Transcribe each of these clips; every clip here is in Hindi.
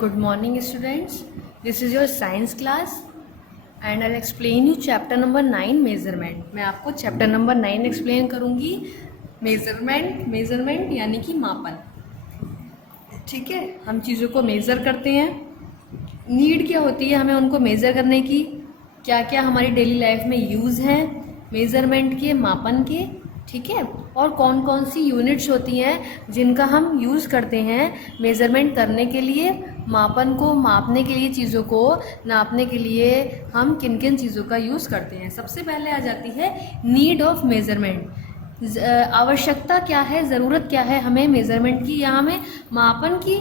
Good morning students, this is your science class and I'll explain you chapter number 9 measurement। मैं आपको chapter number 9 explain करूँगी। measurement यानी कि मापन। ठीक है, हम चीज़ों को मेज़र करते हैं। नीड क्या होती है हमें उनको मेज़र करने की, क्या क्या हमारी डेली लाइफ में यूज़ हैं मेज़रमेंट के, मापन के। ठीक है, और कौन कौन सी यूनिट्स होती हैं जिनका हम यूज़ करते हैं मेज़रमेंट करने के लिए, मापन को मापने के लिए, चीज़ों को नापने के लिए हम किन किन चीज़ों का यूज़ करते हैं। सबसे पहले आ जाती है नीड ऑफ मेज़रमेंट। आवश्यकता क्या है, ज़रूरत क्या है हमें मेज़रमेंट की या हमें मापन की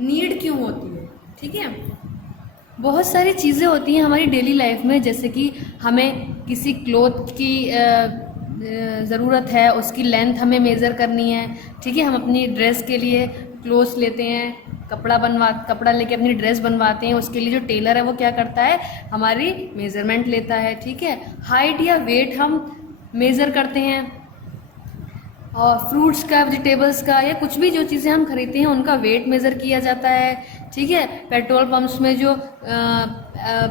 नीड क्यों होती है। ठीक है, बहुत सारी चीज़ें होती हैं हमारी डेली लाइफ में, जैसे कि हमें किसी क्लॉथ की ज़रूरत है, उसकी लेंथ हमें मेज़र करनी है। ठीक है, हम अपनी ड्रेस के लिए क्लोथ्स लेते हैं, कपड़ा लेके अपनी ड्रेस बनवाते हैं, उसके लिए जो टेलर है वो क्या करता है, हमारी मेज़रमेंट लेता है। ठीक है, हाइट या वेट हम मेज़र करते हैं, और फ्रूट्स का, वेजिटेबल्स का, या कुछ भी जो चीज़ें हम खरीदते हैं उनका वेट मेज़र किया जाता है। ठीक है, पेट्रोल पंप्स में जो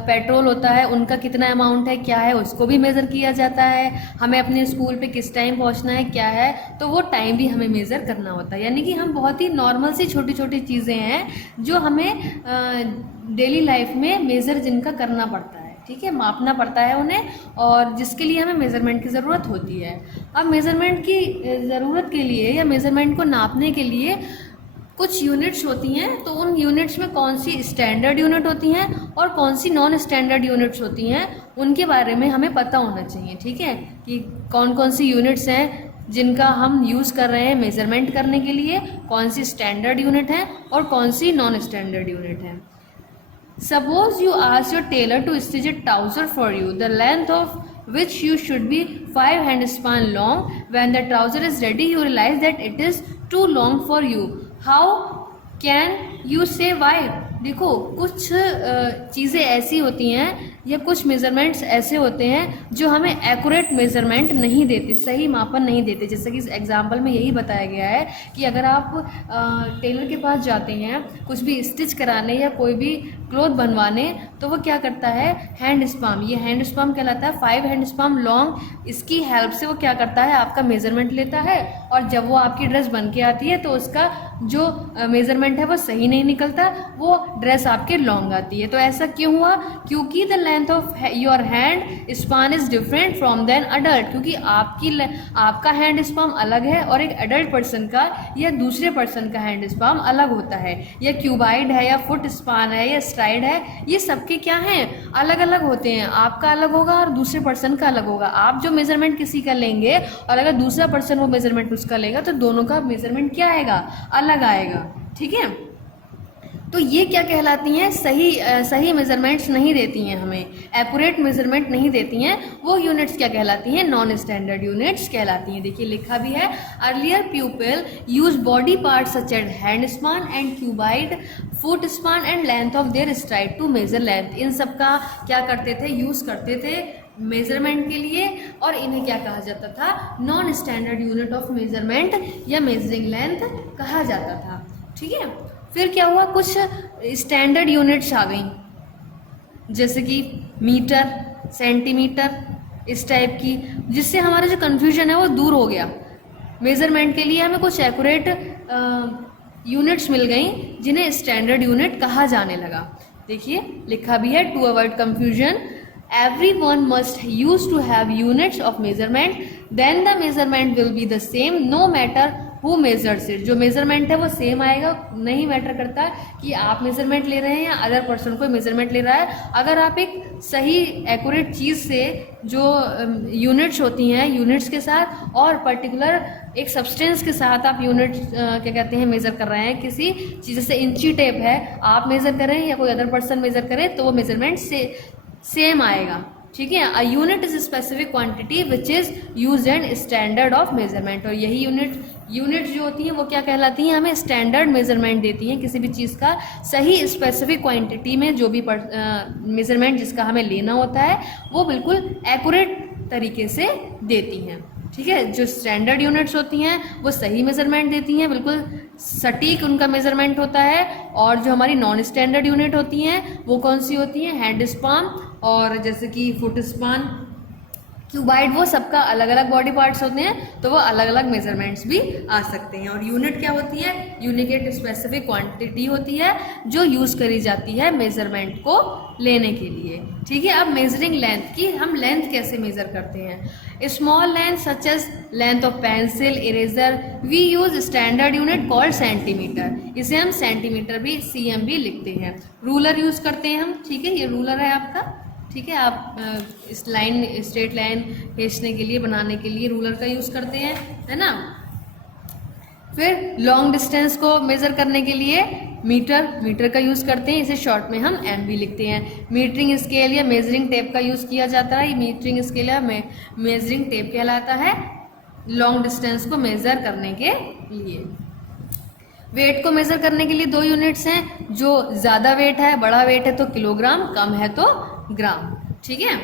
पेट्रोल होता है उनका कितना अमाउंट है, क्या है, उसको भी मेज़र किया जाता है। हमें अपने स्कूल पे किस टाइम पहुंचना है, क्या है, तो वो टाइम भी हमें मेज़र करना होता है। यानी कि हम बहुत ही नॉर्मल सी छोटी छोटी चीज़ें हैं जो हमें डेली लाइफ में मेज़र जिनका करना पड़ता है। ठीक है, मापना पड़ता है उन्हें, और जिसके लिए हमें मेज़रमेंट की ज़रूरत होती है। अब मेज़रमेंट की ज़रूरत के लिए या मेज़रमेंट को नापने के लिए कुछ यूनिट्स होती हैं, तो उन यूनिट्स में कौन सी स्टैंडर्ड यूनिट होती हैं और कौन सी नॉन स्टैंडर्ड यूनिट्स होती हैं, उनके बारे में हमें पता होना चाहिए। ठीक है, कि कौन कौन सी यूनिट्स हैं जिनका हम यूज़ कर रहे हैं मेज़रमेंट करने के लिए, कौन सी स्टैंडर्ड यूनिट है और कौन सी नॉन स्टैंडर्ड यूनिट है। Suppose you ask your tailor to stitch a trouser for you, the length of which you should be 5 handspan long. When the trouser is ready, you realize that it is too long for you. How can you say why? देखो, कुछ चीज़ें ऐसी होती हैं या कुछ मेज़रमेंट्स ऐसे होते हैं जो हमें एक्यूरेट मेज़रमेंट नहीं देते, सही मापन नहीं देते। जैसे कि इस एग्जाम्पल में यही बताया गया है कि अगर आप टेलर के पास जाते हैं कुछ भी स्टिच कराने या कोई भी क्लॉथ बनवाने, तो वो क्या करता है, हैंड स्पाम, ये हैंड स्पाम कहलाता है, 5 हैंड स्पाम लॉन्ग, इसकी हेल्प से वो क्या करता है, आपका मेज़रमेंट लेता है, और जब वो आपकी ड्रेस बन के आती है तो उसका जो मेज़रमेंट है वो सही नहीं निकलता, वो ड्रेस आपके लॉन्ग आती है। तो ऐसा क्यों हुआ, क्योंकि the length of your hand span is different from than adult, क्योंकि आपका हैंड स्पाम अलग है और एक एडल्ट पर्सन का या दूसरे पर्सन का हैंड स्पाम अलग होता है, या क्यूबाइड है या फुट स्पान है या स्ट्राइड है, ये सबके क्या हैं, अलग अलग होते हैं। आपका अलग होगा और दूसरे पर्सन का अलग होगा। आप जो मेज़रमेंट किसी का लेंगे और अगर दूसरा पर्सन वो मेज़रमेंट उसका लेगा तो दोनों का मेज़रमेंट क्या आएगा, अलग आएगा। ठीक है, तो ये क्या कहलाती हैं, सही मेज़रमेंट्स नहीं देती हैं हमें, एक्यूरेट मेज़रमेंट नहीं देती हैं। वो यूनिट्स क्या कहलाती हैं, नॉन स्टैंडर्ड यूनिट्स कहलाती हैं। देखिए लिखा भी है, earlier people use body part such as hand span and cubit, foot span and length of their stride to measure length. इन सब का क्या करते थे, यूज़ करते थे मेज़रमेंट के लिए, और इन्हें क्या कहा जाता था, non standard unit of measurement या मेजरिंग लेंथ कहा जाता था। ठीक है, फिर क्या हुआ, कुछ स्टैंडर्ड यूनिट्स आ गई, जैसे कि मीटर, सेंटीमीटर, इस टाइप की, जिससे हमारा जो कन्फ्यूजन है वो दूर हो गया। मेज़रमेंट के लिए हमें कुछ एक्यूरेट यूनिट्स मिल गई जिन्हें स्टैंडर्ड यूनिट कहा जाने लगा। देखिए लिखा भी है, to avoid confusion everyone must used to have units of measurement, then the measurement will be the same no matter who measures it। जो मेज़रमेंट है वो सेम आएगा, नहीं मैटर करता कि आप मेज़रमेंट ले रहे हैं या अदर पर्सन कोई मेज़रमेंट ले रहा है। अगर आप एक सही एक्यूरेट चीज़ से, जो यूनिट्स होती हैं, यूनिट्स के साथ और पर्टिकुलर एक सब्सटेंस के साथ आप यूनिट क्या कहते हैं मेज़र कर रहे हैं, किसी चीज़, जैसे इंची टेप है, आप मेज़र करें या कोई अदर पर्सन मेज़र करे तो वो मेज़रमेंट से सेम आएगा। ठीक है, a unit is specific quantity which is used and standard of measurement. और यही यूनिट जो होती हैं वो क्या कहलाती हैं, हमें स्टैंडर्ड मेजरमेंट देती हैं किसी भी चीज़ का सही स्पेसिफिक क्वांटिटी में, जो भी मेजरमेंट जिसका हमें लेना होता है वो बिल्कुल एक्यूरेट तरीके से देती हैं। ठीक है, जो स्टैंडर्ड यूनिट्स होती हैं वो सही मेजरमेंट देती हैं, बिल्कुल सटीक उनका मेजरमेंट होता है। और जो हमारी नॉन स्टैंडर्ड यूनिट होती हैं वो कौन सी होती हैं, हैंड स्पान और जैसे कि फुट स्पान, क्यूबाइड, वो सबका अलग अलग बॉडी पार्ट्स होते हैं तो वो अलग अलग मेजरमेंट्स भी आ सकते हैं। और यूनिट क्या होती है, यूनिट स्पेसिफिक क्वांटिटी होती है जो यूज़ करी जाती है मेजरमेंट को लेने के लिए। ठीक है, अब मेजरिंग लेंथ की, हम लेंथ कैसे मेजर करते हैं। Small length such as length of pencil, eraser, we use standard unit called centimetre, इसे हम सेंटीमीटर भी, सीएम भी लिखते हैं। रूलर यूज़ करते हैं हम, ठीक है, ये रूलर है आपका, ठीक है, आप इस लाइन, स्ट्रेट लाइन खींचने के लिए, बनाने के लिए रूलर का यूज़ करते हैं, है ना। फिर लॉन्ग डिस्टेंस को मेज़र करने के लिए मीटर का यूज़ करते हैं, इसे शॉर्ट में हम एम भी लिखते हैं। मीटरिंग स्केल या मेजरिंग टेप का यूज़ किया जाता है, ये मीटरिंग स्केल या मेजरिंग टेप कहलाता है लॉन्ग डिस्टेंस को मेज़र करने के लिए। वेट को मेज़र करने के लिए 2 यूनिट्स हैं, जो ज़्यादा वेट है, बड़ा वेट है तो किलोग्राम, कम है तो ग्राम, ठीक है।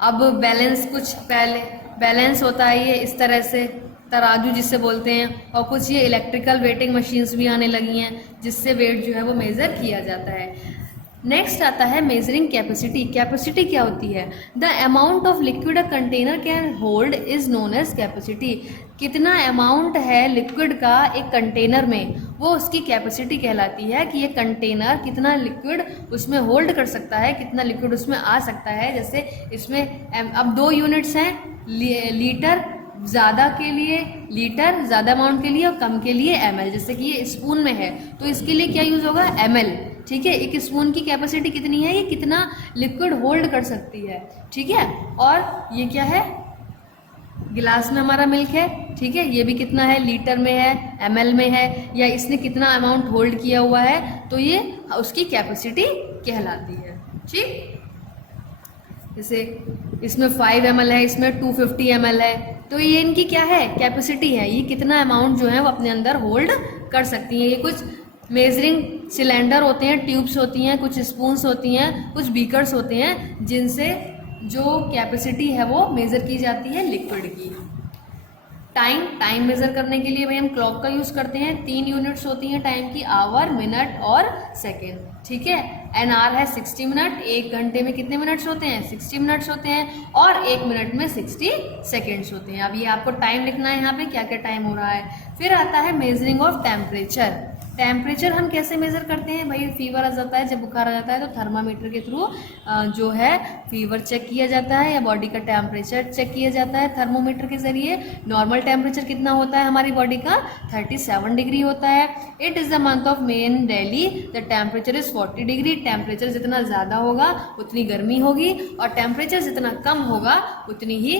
अब बैलेंस, कुछ पहले बैलेंस होता है ये इस तरह से, तराजू जिसे बोलते हैं, और कुछ ये इलेक्ट्रिकल वेटिंग मशीन्स भी आने लगी हैं जिससे वेट जो है वो मेज़र किया जाता है। नेक्स्ट आता है मेजरिंग कैपेसिटी। कैपेसिटी क्या होती है, the amount of liquid a container can hold is known as capacity. कितना अमाउंट है लिक्विड का एक कंटेनर में, वो उसकी कैपेसिटी कहलाती है कि ये कंटेनर कितना लिक्विड उसमें होल्ड कर सकता है, कितना लिक्विड उसमें आ सकता है। जैसे इसमें अब 2 यूनिट्स हैं, लीटर ज़्यादा के लिए लीटर, ज़्यादा अमाउंट के लिए, और कम के लिए ml। जैसे कि ये स्पून में है तो इसके लिए क्या यूज़ होगा, ml, ठीक है। एक स्पून की कैपेसिटी कितनी है, ये कितना लिक्विड होल्ड कर सकती है, ठीक है। और ये क्या है, गिलास में हमारा मिल्क है, ठीक है, ये भी कितना है, लीटर में है, ml में है, या इसने कितना अमाउंट होल्ड किया हुआ है, तो ये उसकी कैपेसिटी कहलाती है, ठीक। जैसे इसमें 5 ml है, इसमें 250 ml है, तो ये इनकी क्या है, कैपेसिटी है, ये कितना अमाउंट जो है वो अपने अंदर होल्ड कर सकती है। ये कुछ मेजरिंग सिलेंडर होते हैं, ट्यूब्स होती हैं, कुछ स्पून्स होती हैं, कुछ बीकर्स होते हैं, जिनसे जो कैपेसिटी है वो मेज़र की जाती है लिक्विड की। टाइम मेज़र करने के लिए भाई हम क्लॉक का यूज़ करते हैं। 3 यूनिट्स होती हैं टाइम की, आवर, मिनट और सेकेंड, ठीक है। एन आर है 60 मिनट, 1 घंटे में कितने मिनट्स होते हैं, 60 मिनट्स होते हैं, और 1 मिनट में 60 सेकेंड्स होते हैं। अब ये आपको टाइम लिखना है यहाँ पे, क्या क्या टाइम हो रहा है। फिर आता है मेजरिंग ऑफ टेम्परेचर। टेम्परेचर हम कैसे मेज़र करते हैं भाई, फीवर आ जाता है, जब बुखार आ जाता है तो थर्मामीटर के थ्रू जो है फीवर चेक किया जाता है, या बॉडी का टेम्परेचर चेक किया जाता है थर्मोमीटर के ज़रिए। नॉर्मल टेम्परेचर कितना होता है हमारी बॉडी का, 37 डिग्री होता है। It is the month of May in Delhi, the temperature is 40 degree. Temperature जितना ज़्यादा होगा उतनी गर्मी होगी, और टेम्परेचर जितना कम होगा उतनी ही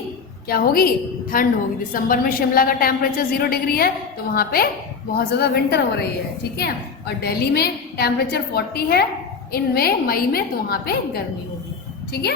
क्या होगी, ठंड होगी। दिसंबर में शिमला का टेम्परेचर 0 डिग्री है तो वहाँ पे बहुत ज़्यादा विंटर हो रही है, ठीक है। और दिल्ली में टेम्परेचर 40 है, इनमें मई में, तो वहाँ पे गर्मी होगी, ठीक है।